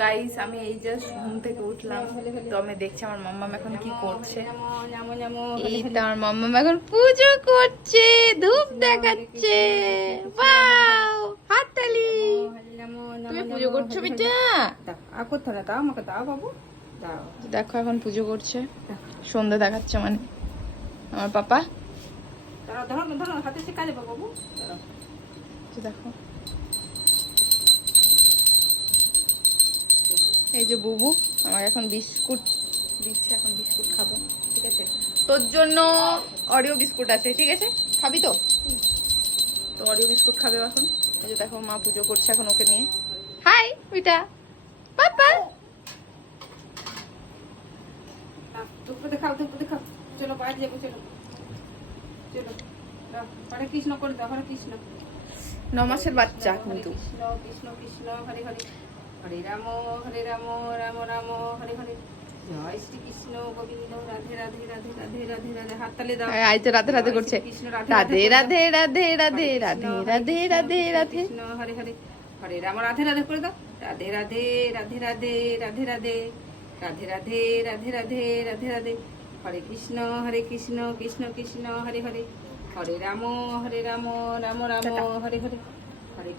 Guys আমি এই just ঘুম থেকে উঠলাম, তো আমি দেখছি আমার মাম্মাম এখন কি করছে। এইটা আমার মাম্মাম এখন পুজো করছে, ধূপ দেখাচ্ছে। ওয়াও, হাততালি। তুমি পুজো করছো বেটা? আমাকে দাও বাবু, দাও। দেখো এখন পুজো করছে, সন্ধ্যা দেখাচ্ছে মানে আমার পাপা। ধরো ধরো হাতে শিখা যাবে বাবু। দেখো এই যে বুবু আমাকে এখন বিস্কুট দিচ্ছে, এখন বিস্কুট খাবো। ঠিক আছে, তোর জন্য অরিও বিস্কুট আছে, ঠিক আছে খাবি তো? তো অরিও বিস্কুট খাবে এখন। এই যে দেখো মা পুজো করছে এখন ওকে নিয়ে। হাই বিটা, পাপা। ধূপ দেখাও, ধূপ দেখাও। চলো বাইরে যাবো, চলো চলো। হরে কৃষ্ণ করে দাও, হরে কৃষ্ণ। 9 মাসের বাচ্চা কিন্তু। কৃষ্ণ কৃষ্ণ কৃষ্ণ হরে হরে, হরে রাম রাম রাম হরে হরে। জয় শ্রীকৃষ্ণ গোবিন্দ, রাধে রাধে রাধে রাধে রাধে রাধে। হাত তালি দাও। আই তো রাধে রাধে করছে, রাধে রাধে রাধে রাধে রাধে রাধে রাধে রাধে। কৃষ্ণ হরে হরে, হরে রাম রাধে রাধে করে দাও। রাধে রাধে রাধে রাধে রাধে রাধে রাধে রাধে রাধে রাধে রাধে রাধে। হরে কৃষ্ণ কৃষ্ণ কৃষ্ণ হরে হরে, হরে রাম রাম রাম হরে হরে।